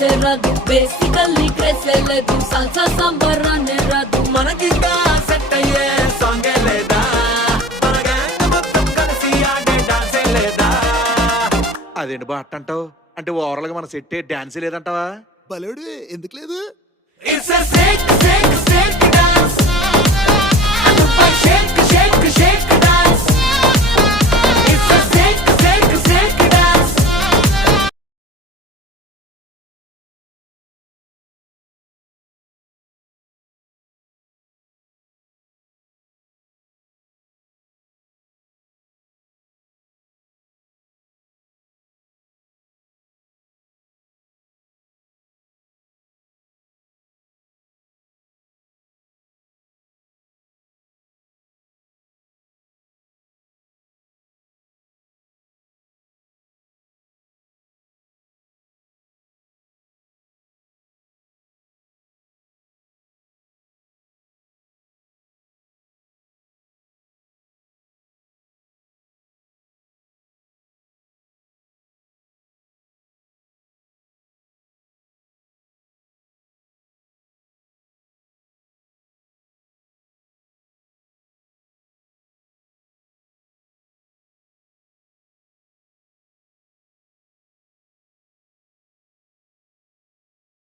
డాన్సే రాదు, బేసికల్లీ క్రేసే లేదు, సాల్సా సాంబార్ అనే రాదు. మనకింకా సెట్ అయ్యే సాంగే లేదా, మన గ్యాంగ్ మొత్తం కలిసి ఆడే డాన్సే లేదా. అదేంటి బా అంటావు? అంటే ఓవరాల్ గా మన సెట్ డాన్స్ లేదంటావా? బలేడు ఎందుకు లేదు? It's a shake, shake, shake dance. And the shake